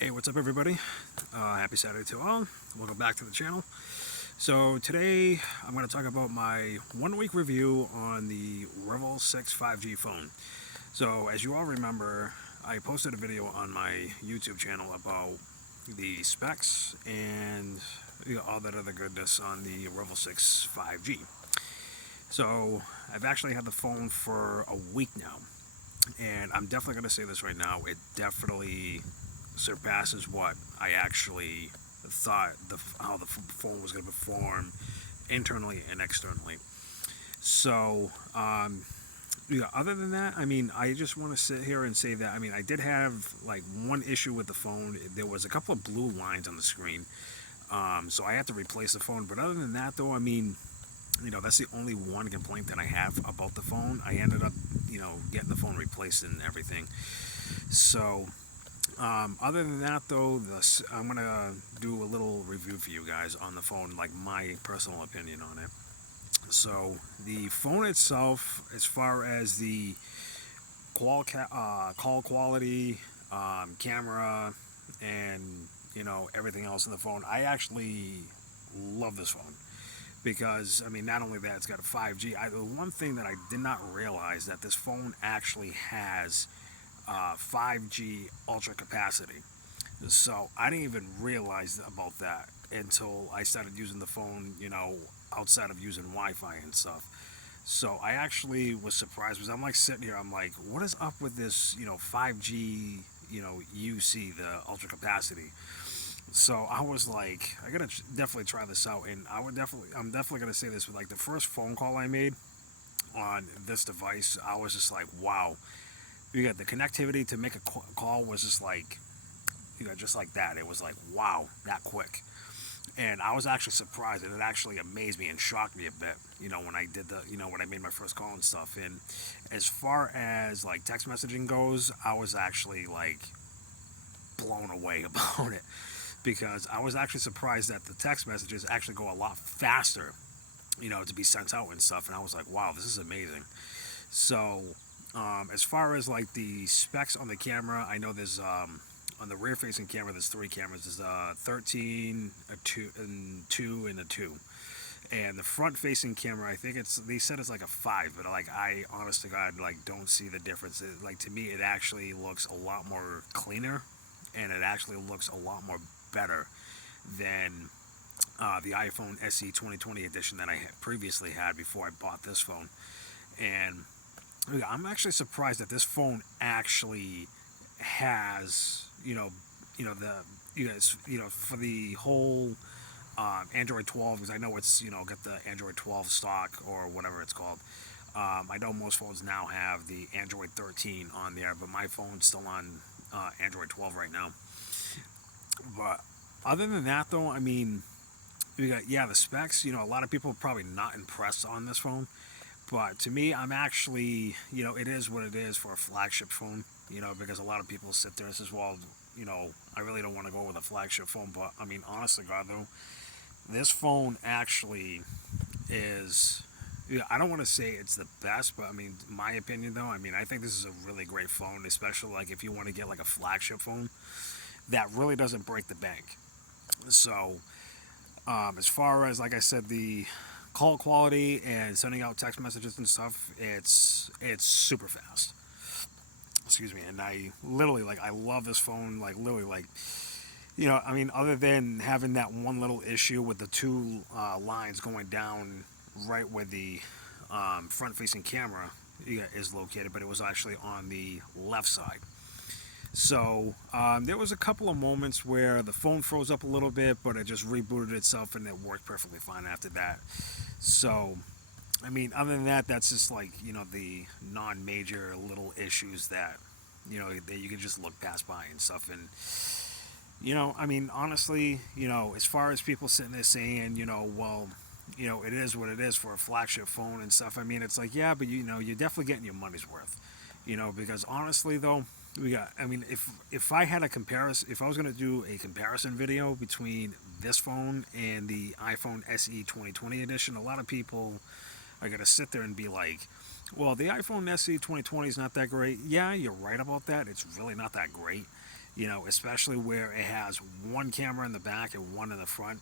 Hey, what's up everybody? Happy Saturday to all. Welcome back to the channel. So today I'm going to talk about my 1 week review on the Revvl 6 5G phone. So as you all remember, I posted a video on my YouTube channel about the specs and all that other goodness on the Revvl 6 5G. So I've actually had the phone for a week now, and I'm definitely going to say this right now, it definitely surpasses what I actually thought how the phone was going to perform internally and externally. So, other than that, I mean, I just want to sit here and say that, I mean, I did have like one issue with the phone. There was a couple of blue lines on the screen. So I had to replace the phone. But other than that, though, I mean, that's the only one complaint that I have about the phone. I ended up, getting the phone replaced and everything. So, other than that, though, I'm gonna do a little review for you guys on the phone, like my personal opinion on it. So, the phone itself, as far as the call quality, camera, and everything else in the phone, I actually love this phone because, I mean, not only that, it's got a 5G. The one thing that I did not realize that this phone actually has 5G ultra capacity. So I didn't even realize about that until I started using the phone, outside of using Wi-Fi and stuff. So I actually was surprised because I'm like sitting here, I'm like, what is up with this, 5G, UC, the ultra capacity? So I was like, I gotta definitely try this out, and I'm definitely gonna say this with like the first phone call I made on this device, I was just like, wow. You got the connectivity to make a call was just like, just like that. It was like, wow, that quick. And I was actually surprised, and it actually amazed me and shocked me a bit, when I did when I made my first call and stuff. And as far as like text messaging goes, I was actually like blown away about it because I was actually surprised that the text messages actually go a lot faster, to be sent out and stuff. And I was like, wow, this is amazing. So, as far as like the specs on the camera, I know there's on the rear-facing camera there's 3 cameras. There's a 13, a 2, and 2, and a 2. And the front-facing camera, I think they said it's like a 5, but like I, honest to God, like don't see the difference. Like to me, it actually looks a lot more cleaner, and it actually looks a lot more better than the iPhone SE 2020 edition that I previously had before I bought this phone. And I'm actually surprised that this phone actually has, for the whole Android 12, because I know it's, got the Android 12 stock or whatever it's called. I know most phones now have the Android 13 on there, but my phone's still on Android 12 right now. But other than that, though, I mean, the specs, a lot of people are probably not impressed on this phone. But to me, I'm actually, it is what it is for a flagship phone, because a lot of people sit there and says, well, I really don't want to go with a flagship phone. But, I mean, honest to God, though, this phone actually is, I don't want to say it's the best, but, I mean, my opinion, though, I mean, I think this is a really great phone, especially, like, if you want to get, like, a flagship phone that really doesn't break the bank. So, as far as, like I said, the call quality and sending out text messages and stuff, it's super fast. Excuse me. And I literally, like, I love this phone, like literally, like, I mean, other than having that one little issue with the 2 lines going down right where the front facing camera is located, but it was actually on the left side. So there was a couple of moments where the phone froze up a little bit, but it just rebooted itself and it worked perfectly fine after that. So, I mean, other than that, that's just like, the non-major little issues that, that you can just look past by and stuff. And, I mean, honestly, as far as people sitting there saying, well, it is what it is for a flagship phone and stuff. I mean, it's like, yeah, but you're definitely getting your money's worth, because honestly, though, I mean, if I had a comparison, if I was going to do a comparison video between this phone and the iPhone SE 2020 edition, a lot of people are going to sit there and be like, Well, the iPhone SE 2020 is not that great. Yeah, you're right about that. It's really not that great. Especially where it has one camera in the back and one in the front.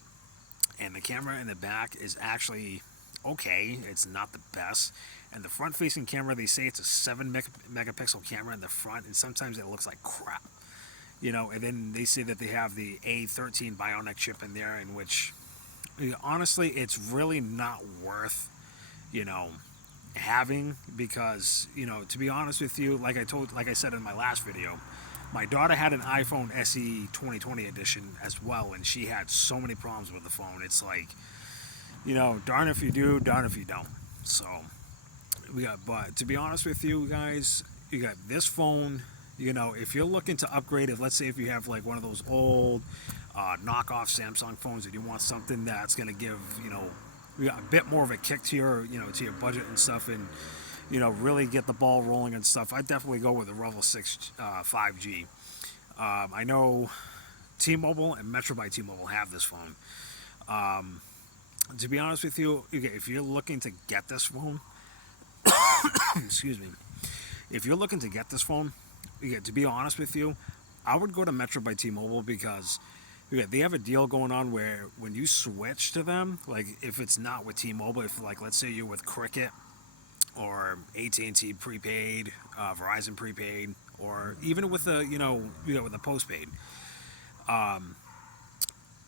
And the camera in the back is actually okay. It's not the best. And the front facing camera, they say it's a 7 megapixel camera in the front, and sometimes it looks like crap. And then they say that they have the A13 Bionic chip in there, in which, honestly, it's really not worth, you know, having because, to be honest with you, like I said in my last video, my daughter had an iPhone SE 2020 edition as well, and she had so many problems with the phone. It's like, darn if you do, darn if you don't. So, but to be honest with you guys, you got this phone. If you're looking to upgrade it, let's say if you have like one of those old knockoff Samsung phones and you want something that's going to give, a bit more of a kick to your budget and stuff, and really get the ball rolling and stuff, I'd definitely go with the Revvl 6 5G. I know T-Mobile and Metro by T-Mobile have this phone. To be honest with you, if you're looking to get this phone, excuse me, if you're looking to get this phone, to be honest with you, I would go to Metro by T-Mobile because they have a deal going on where when you switch to them, like if it's not with T-Mobile, if like let's say you're with Cricket or AT&T prepaid, Verizon prepaid, or even with the with the postpaid.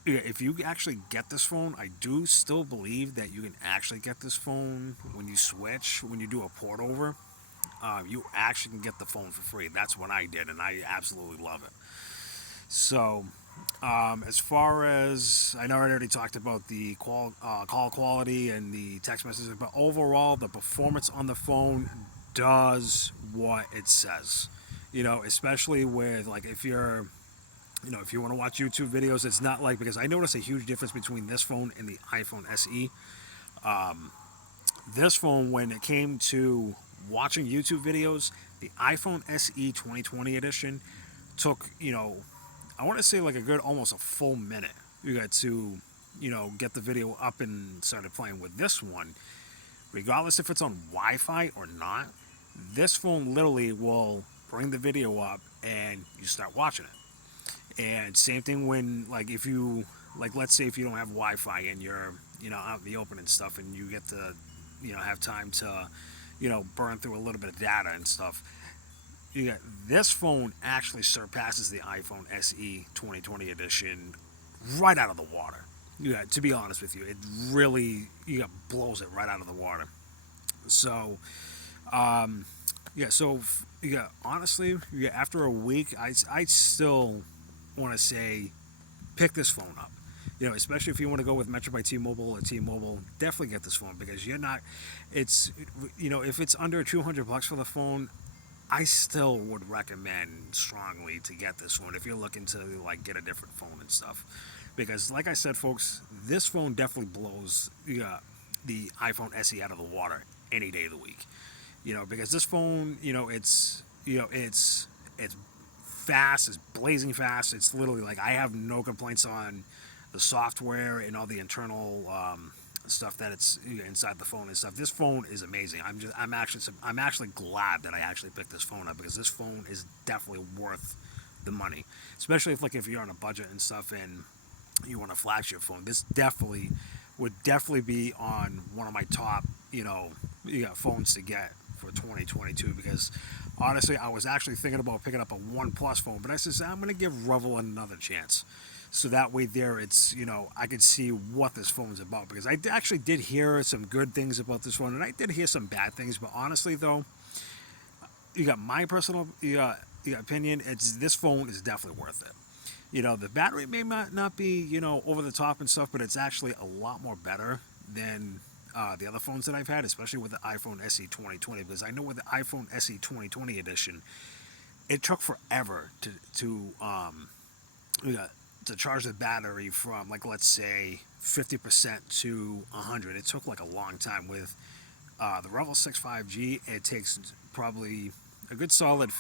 If you actually get this phone, I do still believe that you can actually get this phone when you switch, when you do a port over. You actually can get the phone for free. That's what I did, and I absolutely love it. So, as far as I know, I already talked about the call quality and the text messages, but overall, the performance on the phone does what it says. Especially with like if you're, if you want to watch YouTube videos, it's not like because I noticed a huge difference between this phone and the iPhone SE. This phone, when it came to watching YouTube videos, the iPhone SE 2020 edition took, I want to say like a good almost a full minute. You got to, get the video up and started playing with this one. Regardless if it's on Wi-Fi or not, this phone literally will bring the video up and you start watching it. And same thing when, like, if you, like, let's say if you don't have Wi-Fi and you're, out in the open and stuff, and you get to, have time to, burn through a little bit of data and stuff. This phone actually surpasses the iPhone SE 2020 edition right out of the water. To be honest with you, it really blows it right out of the water. So, honestly, after a week, I still want to say pick this phone up. Especially if you want to go with Metro by T-Mobile or T-Mobile, definitely get this phone because you're not. It's if it's under $200 for the phone, I still would recommend strongly to get this phone if you're looking to like get a different phone and stuff. Because like I said, folks, this phone definitely blows the iPhone SE out of the water any day of the week. Because this phone, it's fast, it's blazing fast. It's literally like I have no complaints on the software and all the internal stuff that it's inside the phone and stuff. This phone is amazing. I'm actually glad that I actually picked this phone up because this phone is definitely worth the money, especially if you're on a budget and stuff and you want a flagship phone. This would definitely be on one of my top phones to get for 2022 because honestly I was actually thinking about picking up a OnePlus phone, but I said I'm going to give Revvl another chance. So that way there it's, I could see what this phone's about because I actually did hear some good things about this phone and I did hear some bad things, but honestly though, you got my personal opinion, this phone is definitely worth it. The battery may not be, over the top and stuff, but it's actually a lot more better than the other phones that I've had, especially with the iPhone SE 2020, because I know with the iPhone SE 2020 edition, it took forever to charge the battery from, like, let's say 50% to 100. It took like a long time. With the Revvl 6 5G, it takes probably a good solid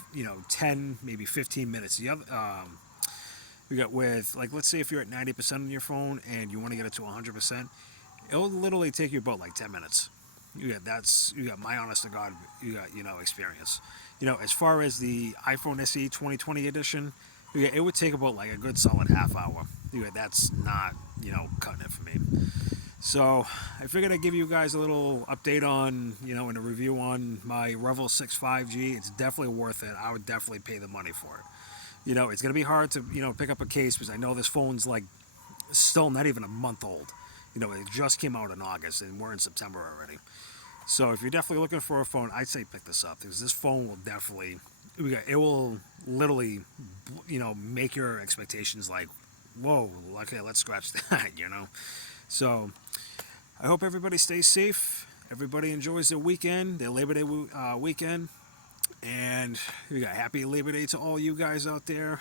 10 maybe 15 minutes. The other you got with, like, let's say if you're at 90% on your phone and you want to get it to 100%, it'll literally take you about like 10 minutes. You got my honest to God, experience. As far as the iPhone SE 2020 edition, it would take about like a good solid half hour. That's not cutting it for me. So I figured I'd give you guys a little update on, and a review on my Revvl 6 5G. It's definitely worth it. I would definitely pay the money for it. It's going to be hard to, pick up a case because I know this phone's like still not even a month old. It just came out in August and we're in September already. So if you're definitely looking for a phone, I'd say pick this up because this phone will definitely, it will literally, make your expectations like, whoa, okay, let's scratch that. So I hope everybody stays safe. Everybody enjoys their weekend, their Labor Day weekend. And we got happy Labor Day to all you guys out there.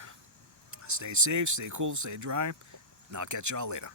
Stay safe, stay cool, stay dry. And I'll catch y'all later.